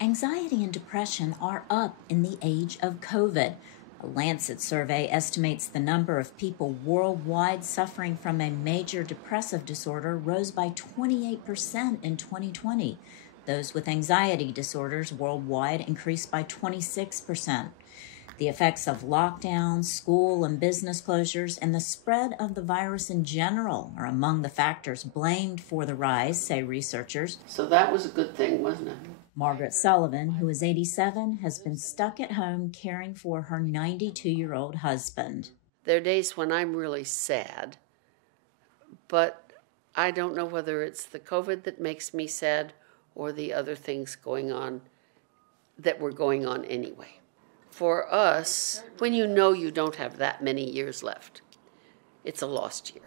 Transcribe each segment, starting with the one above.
Anxiety and depression are up in the age of COVID. A Lancet survey estimates the number of people worldwide suffering from a major depressive disorder rose by 28% in 2020. Those with anxiety disorders worldwide increased by 26%. The effects of lockdowns, school and business closures, and the spread of the virus in general are among the factors blamed for the rise, say researchers. So that was a good thing, wasn't it? Margaret Sullivan, who is 87, has been stuck at home caring for her 92-year-old husband. There are days when I'm really sad, but I don't know whether it's the COVID that makes me sad or the other things going on that were going on anyway. For us, when you know you don't have that many years left, it's a lost year.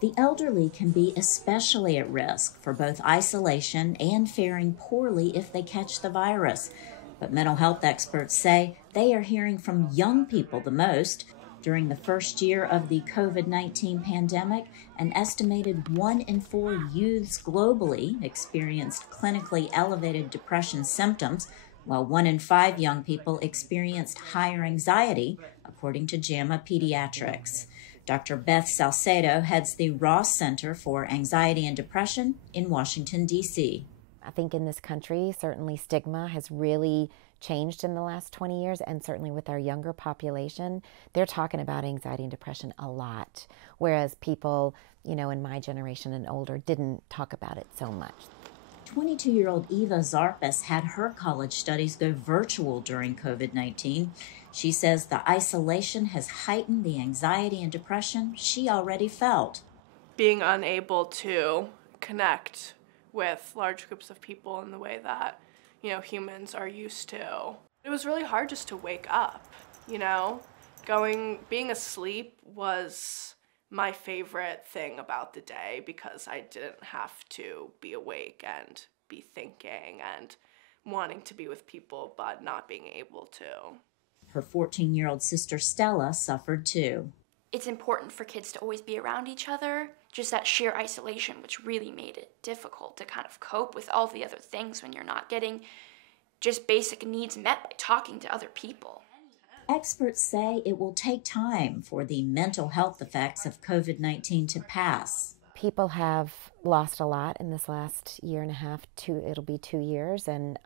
The elderly can be especially at risk for both isolation and faring poorly if they catch the virus. But mental health experts say they are hearing from young people the most. During the first year of the COVID-19 pandemic, an estimated 1 in 4 youths globally experienced clinically elevated depression symptoms, while 1 in 5 young people experienced higher anxiety, according to JAMA Pediatrics. Dr. Beth Salcedo heads the Ross Center for Anxiety and Depression in Washington, D.C. I think in this country, certainly stigma has really changed in the last 20 years, and certainly with our younger population, they're talking about anxiety and depression a lot, whereas people, in my generation and older didn't talk about it so much. 22-year-old Eva Zarpis had her college studies go virtual during COVID-19. She says the isolation has heightened the anxiety and depression she already felt. Being unable to connect with large groups of people in the way that, humans are used to. It was really hard just to wake up, being asleep was my favorite thing about the day because I didn't have to be awake and be thinking and wanting to be with people but not being able to. Her 14-year-old sister Stella suffered too. It's important for kids to always be around each other. Just that sheer isolation, which really made it difficult to kind of cope with all the other things when you're not getting just basic needs met by talking to other people. Experts say it will take time for the mental health effects of COVID-19 to pass. People have lost a lot in this last year and a half. It'll be 2 years, and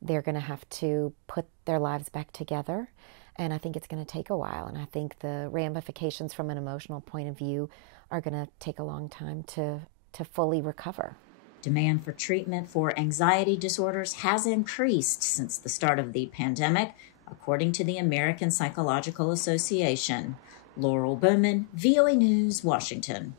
they're going to have to put their lives back together. And I think it's going to take a while. And I think the ramifications from an emotional point of view are going to take a long time to fully recover. Demand for treatment for anxiety disorders has increased since the start of the pandemic, according to the American Psychological Association. Laurel Bowman, VOA News, Washington.